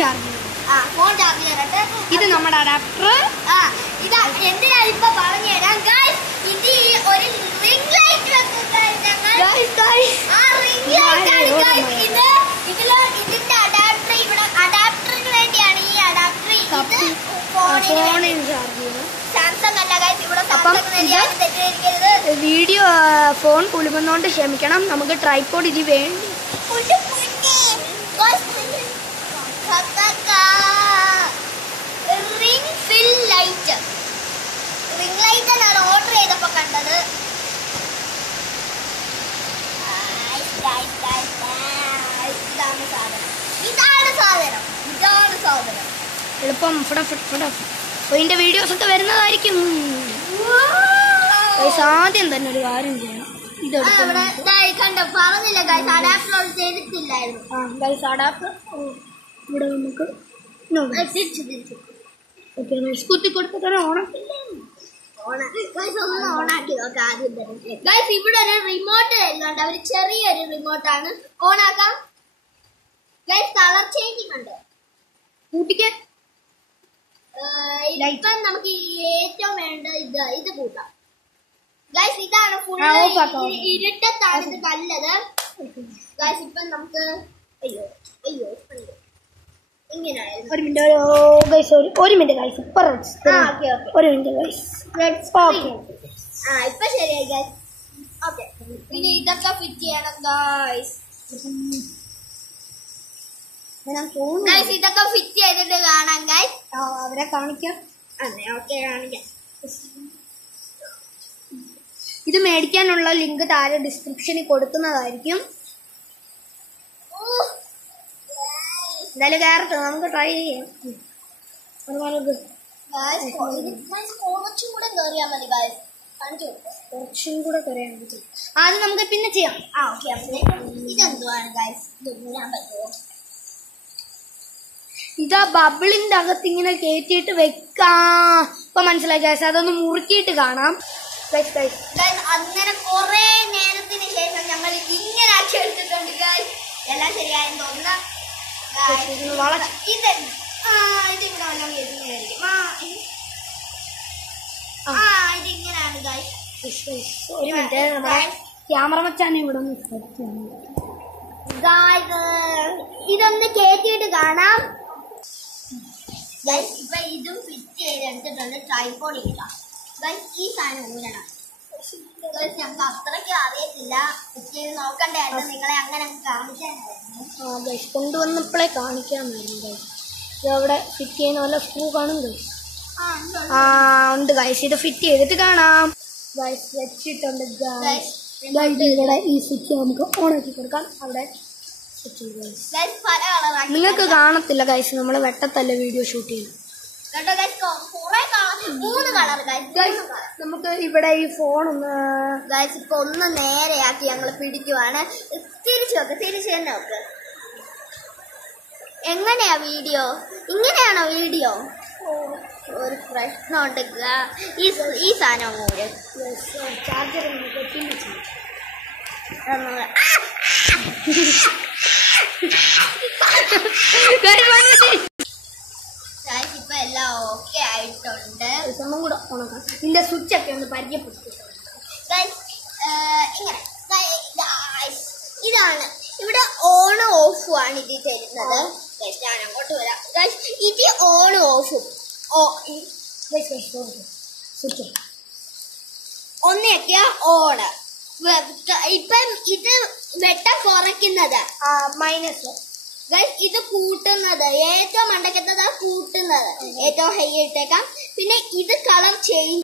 Charge. Phone charge ചെയ്യാനായിട്ട്. ഇത് നമ്മുടെ അഡാപ്റ്റർ. ഇതാ എന്തിനാ ഇപ്പൊ പറഞ്ഞു തരാം ഗൈസ്. ഇത് ഒരു റിംഗ് ലൈറ്റ് വെക്കുന്ന ഇതിന്റെ അഡാപ്റ്റർ ഇവിടെ അഡാപ്റ്ററിന് വേണ്ടിയാണ് ഈ അഡാപ്റ്റർ. ഫോണിന് ചാർജ് ചെയ്യുന്നത്. സാംസങ് അല്ല ഗൈസ്, ഇവിടെ തെറ്റിദ്ധരിക്കരുത്. വീഡിയോ ഫോൺ കുലുങ്ങുന്നോണ്ട് ക്ഷമിക്കണം. നമുക്ക് ട്രൈപോഡ് ഇത് വേണ്ടി. റിംഗ് ഫിൽ ലൈറ്റ്. റിംഗ് ലൈറ്റ് ആണ് ഓർഡർ ചെയ്തപ്പോ കണ്ടത്. ഇതാണ് സാധനം. എളുപ്പം ഇതിന്റെ വീഡിയോസ് ഒക്കെ വരുന്നതായിരിക്കും. ആദ്യം തന്നെ ഒരു കാര്യം ചെയ്യണം. കണ്ടോ പറഞ്ഞില്ല ഗൈസ്, അഡാപ്റ്റർ ചെയ്തിട്ടില്ലായിരുന്നു. അഡാപ്റ്റർ ഇവിടെ നമുക്ക് കുത്തി കൊടുത്തിട്ട് ഓണാക്കി നോക്കാം ആദ്യം തന്നെ. ഗൈസ് ഇവിടെ ഒരു റിമോട്ട് വരുന്നുണ്ട്. അവര് ചെറിയൊരു റിമോട്ടാണ്. ഓണാക്കാം ഗൈസ്. കളർ ചേഞ്ചിങ് ഉണ്ട്. കൂട്ടിക്കാൻ ഇപ്പം നമുക്ക് ഏറ്റവും വേണ്ട ഇത് കൂട്ടാം ഗൈസ്. ഇതാണ് ഫുൾ ഇരുട്ടത്താണ് ഇത് നല്ലത് ഗൈസ്. ഇപ്പം നമുക്ക് അയ്യോ ഇങ്ങനെയായിരുന്നു. ഒരു മിനിറ്റ് ഗൈസ്, ഒരു മിനിറ്റ് ഗൈസ്. ഒരു മിനിറ്റ് ഗൈസ്. ഇപ്പൊ ശരിയായി ഗൈസ്. ഓക്കെ, ഇനി ഇതൊക്കെ ഫിറ്റ് ചെയ്യണം ഗൈസ്. ഇതൊക്കെ ഫിറ്റ് ചെയ്തിട്ട് കാണാം ഗൈസ്. അവരെ കാണിക്കാം. ഓക്കെ കാണിക്കാം. ഇത് മേടിക്കാനുള്ള ലിങ്ക് താഴെ ഡിസ്ക്രിപ്ഷനിൽ കൊടുക്കുന്നതായിരിക്കും. എന്തായാലും കയറട്ടെ, നമുക്ക് ട്രൈ ചെയ്യാം. കുറച്ചും കൂടെ കയറിയാൽ മതി ഗൈസ്. കുറച്ചും കൂടെ കയറിയാൽ മതി. ആദ്യം നമുക്ക് പിന്നെ ചെയ്യാം. ഓക്കെ. ഇതെന്തുവാണ് ഗൈസ്? ഞാൻ പറ്റുമോ? ഇതാ ബബിളിന്റെ അകത്ത് ഇങ്ങനെ കയറ്റിയിട്ട് വെക്കാം. ഇപ്പൊ മനസ്സിലായി ഗൈസ്. അതൊന്ന് മുറുക്കിയിട്ട് കാണാം. അങ്ങനെ കൊറേ നേരത്തിന് ശേഷം ഞങ്ങൾ ഇങ്ങനെ ആക്കി എടുത്തിട്ടുണ്ട് ഗൈസ്. എല്ലാം ശരിയായെന്ന് തോന്നുന്നു. ഇതിവിടെ വല്ലതും എഴുതിയായിരിക്കും. ഇതിങ്ങനെയാണ് ഗൈസ്. ഒരു മിനിറ്റ്, നമ്മുടെ ക്യാമറ മച്ചാൻ ഇവിടെ ഇതൊന്ന് കേറ്റിയിട്ട് കാണാം ഗൈസ്. ഇപ്പൊ ഇതും ഫിറ്റ് ചെയ്തെടുത്തിട്ടുണ്ട്. ട്രൈപോഡ് ഇല്ല ഗൈസ്. ഈ സാധനം ഊരണം ഗൈസ്. ഞങ്ങൾക്ക് അത്രയ്ക്ക് അറിയത്തില്ല. ഫിറ്റ് ചെയ്ത് നോക്കണ്ടായിരുന്നു. നിങ്ങളെ അങ്ങനെ കാണിക്കാനായിരുന്നു. കൊണ്ടുവന്നപ്പോഴേ കാണിക്കാമായിരുന്നു. ഇതവിടെ ഫിറ്റ് ചെയ്യുന്ന പോലെ സ്ക്രൂ കാണും ഗൈസ്. ഉണ്ട് ഗൈസ്. ഇത് ഫിറ്റ് ചെയ്തിട്ട് കാണാം ഗൈസ്. വെച്ചിട്ടുണ്ട് ഗൈസ്. ഇവിടെ ഈ സ്വിച്ച് നമുക്ക് ഓണാക്കി കൊടുക്കാം. അവിടെ നിങ്ങൾക്ക് കാണത്തില്ല ഗൈസ്, നമ്മൾ വെട്ടത്തല്ല വീഡിയോ ഷൂട്ട് ചെയ്യുന്നത്. നമുക്ക് ഇവിടെ ഈ ഫോൺ ഒന്ന് ഗൈസ് ഇപ്പൊ ഒന്ന് നേരെയാക്കി ഞങ്ങൾ പിടിക്കുവാണ്. തിരിച്ചു തന്നെ നോക്ക്. എങ്ങനെയാ വീഡിയോ? ഇങ്ങനെയാണോ വീഡിയോ? ഒരു പ്രശ്നമുണ്ട്. ഈ സാധനം കൂടെ ചാർജർ ഇപ്പൊ എല്ലാം ഓക്കെ ആയിട്ടുണ്ട്. കൂടെ ഉണക്കാം. ഇതിന്റെ സ്വിച്ച് ഒക്കെ ഒന്ന് പരിചയപ്പെടുത്തിട്ടുണ്ട്. ഇതാണ് ഇവിടെ ഓണും ഓഫും ആണ് ഇത് തരുന്നത്. ഞാൻ അങ്ങോട്ട് വരാം. ഇത് ഓണും ഓഫും ഒന്നൊക്കെയാ ഓണ്. ഇപ്പം ഇത് വെട്ടം കുറയ്ക്കുന്നത് മൈനസ്. ഇത് കൂട്ടുന്നത് ഏറ്റവും മണ്ടക്കത്തതാ കൂട്ടുന്നത്. ഏറ്റവും ഹൈ ഇട്ടേക്കാം. പിന്നെ ഇത് കളർ ചേഞ്ച്